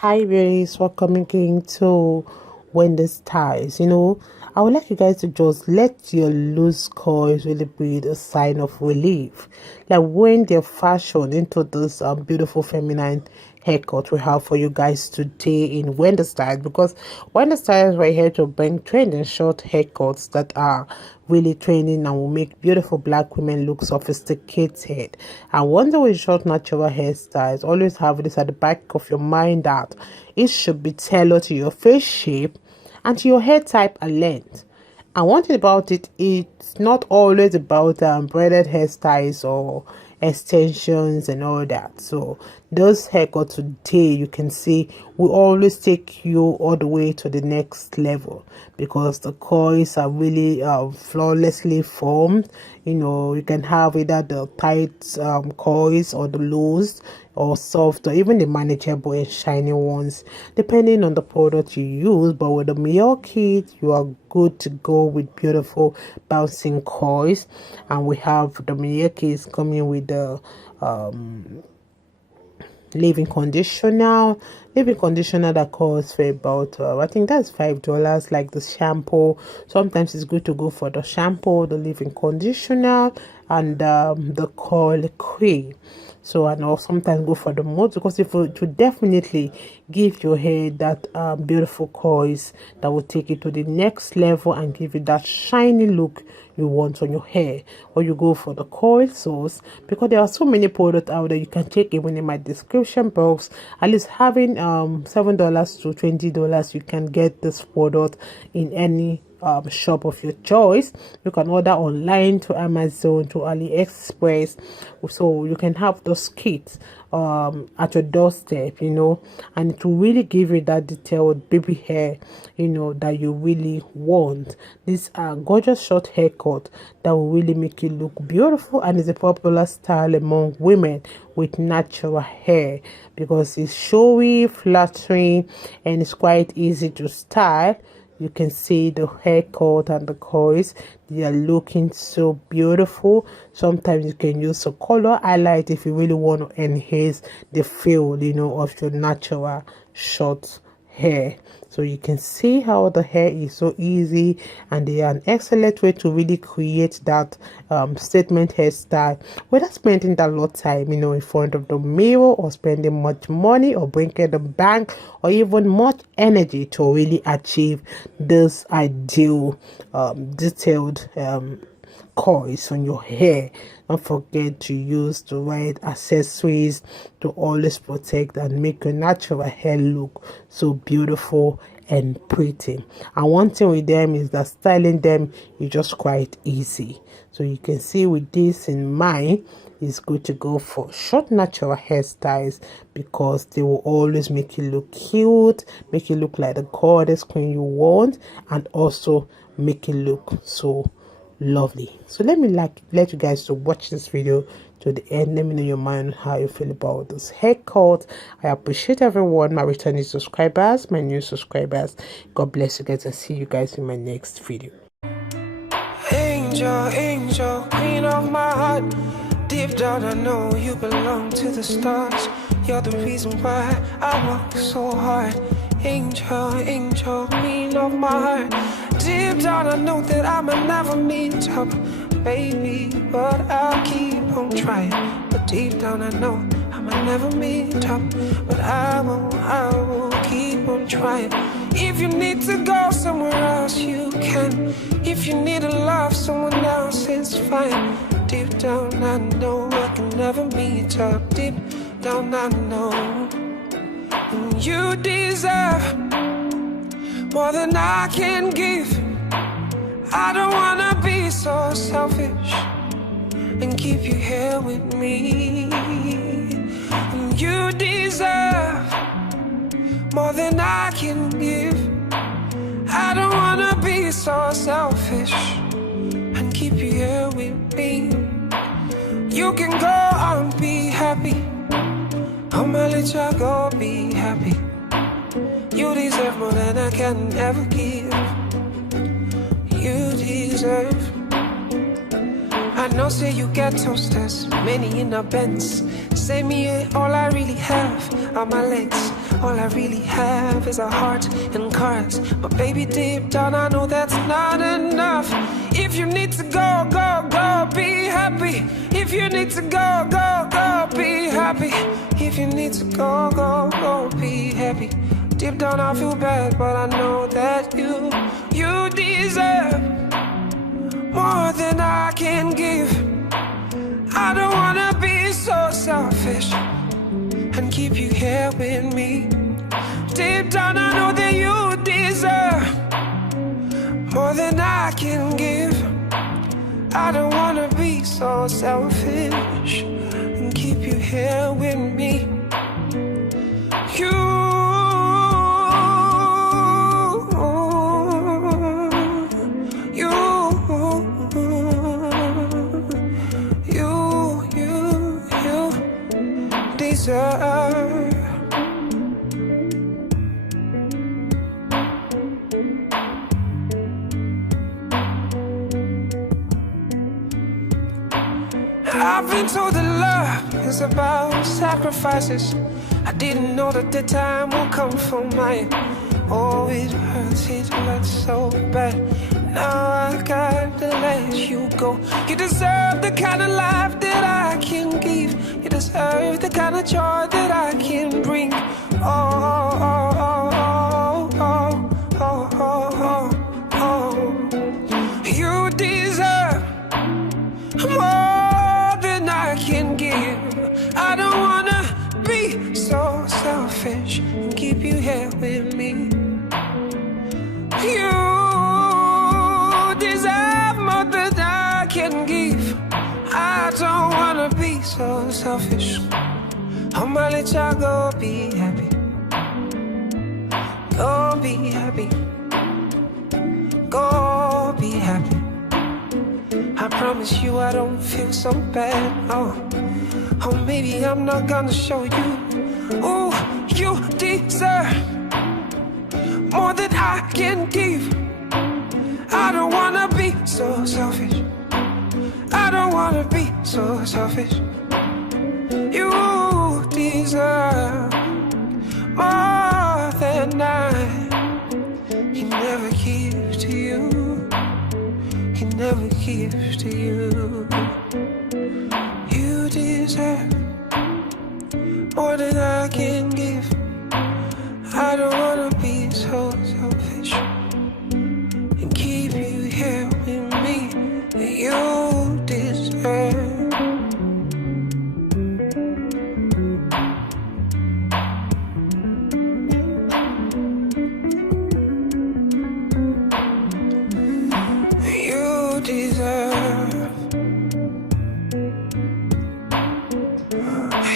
Hi guys, welcome again to Wendy's Styles. I would like you guys to just let your loose coils really be a sign of relief. Like when they're fashioned into this beautiful feminine haircut we have for you guys today in Wendy Styles, because Wendy Styles we're here to bring trending short haircuts that are really trending and will make beautiful black women look sophisticated. And wonder with short natural hairstyles, always have this at the back of your mind that it should be tailored to your face shape and to your hair type and length. And one thing about it, it's not always about braided hairstyles or extensions and all that. So those haircuts today, you can see, will always take you all the way to the next level, because the coils are really flawlessly formed. You can have either the tight coils or the loose or soft, or even the manageable and shiny ones, depending on the product you use. But with the MIELLE kit, you are good to go with beautiful bouncing coils. And we have the MIELLE kits coming with the leave-in conditioner that costs for about I think that's $5, like the shampoo. Sometimes it's good to go for the shampoo, the leave-in conditioner, and the coil cream. So, and I'll sometimes go for the mousse, because if to definitely give your hair that beautiful coils that will take it to the next level and give you that shiny look you want on your hair. Or you go for the coil sauce, because there are so many products out there. You can check even in my description box. At least having $7 to $20, you can get this product in any shop of your choice. You can order online to Amazon, to AliExpress, so you can have those kits at your doorstep, and it will really give you that detailed baby hair that you really want. These are gorgeous short haircut that will really make you look beautiful, and is a popular style among women with natural hair, because it's showy, flattering, and it's quite easy to style. You can see the haircut and the coils, they are looking so beautiful. Sometimes you can use a color highlight if you really want to enhance the feel of your natural short hair. So you can see how the hair is so easy, and they are an excellent way to really create that statement hairstyle without spending that lot of time in front of the mirror, or spending much money, or bringing the bank, or even much energy to really achieve this ideal detailed coils on your hair. Don't forget to use the right accessories to always protect and make your natural hair look so beautiful and pretty. And one thing with them is that styling them is just quite easy. So you can see, with this in mind, it's good to go for short natural hairstyles, because they will always make you look cute, make you look like the goddess queen you want, and also make you look so lovely. So let you guys to watch this video to the end. Let me know your mind, how you feel about this haircut. I appreciate everyone, my returning subscribers, my new subscribers. God bless you guys. I'll see you guys in my next video. Angel, angel, queen of my heart. Deep down I know you belong to the stars. You're the reason why I work so hard. Angel, angel, queen of my heart. Deep down I know that I'ma never meet up, baby, but I'll keep on trying. But deep down I know I'ma never meet up, but I will keep on trying. If you need to go somewhere else, you can. If you need to love someone else, it's fine. Deep down I know I can never meet up. Deep down I know you deserve more than I can give. I don't wanna be so selfish and keep you here with me. You deserve more than I can give. I don't wanna be so selfish and keep you here with me. You can go and be happy. I'ma let you go, be happy. You deserve more than I can ever give. You deserve. I know, say you get toasters, many in a Benz. Say me ain't all I really have are my legs. All I really have is a heart and cards. But baby, deep down I know that's not enough. If you need to go, go, go, be happy. If you need to go, go, go, be happy. If you need to go, go, go, be happy. Deep down I feel bad, but I know that you deserve more than I can give. I don't wanna be so selfish and keep you here with me. Deep down I know that you deserve more than I can give. I don't wanna be so selfish and keep you here with me. I've been told that love is about sacrifices. I didn't know that the time will come for mine. Oh, it hurts so bad. Now I gotta let you go. You deserve the kind of life that I can give. You deserve the kind of joy that I can bring. You deserve more than I can give. I don't wanna be so selfish and keep you here with me. You deserve more than I can give. I don't wanna be so selfish. I'ma let y'all go be happy. Go be happy. Go be happy. I promise you I don't feel so bad. Oh, maybe I'm not gonna show you. Oh, you deserve more than I can give. I don't wanna be so selfish. I don't wanna be so selfish. You deserve more than I can never give to you. Can never give to you. You deserve more than I can give. I don't wanna be so selfish and keep you here with me. You deserve. You deserve.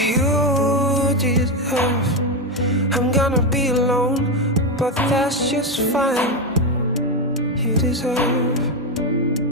You deserve. I'm gonna be alone, but that's just fine. You deserve.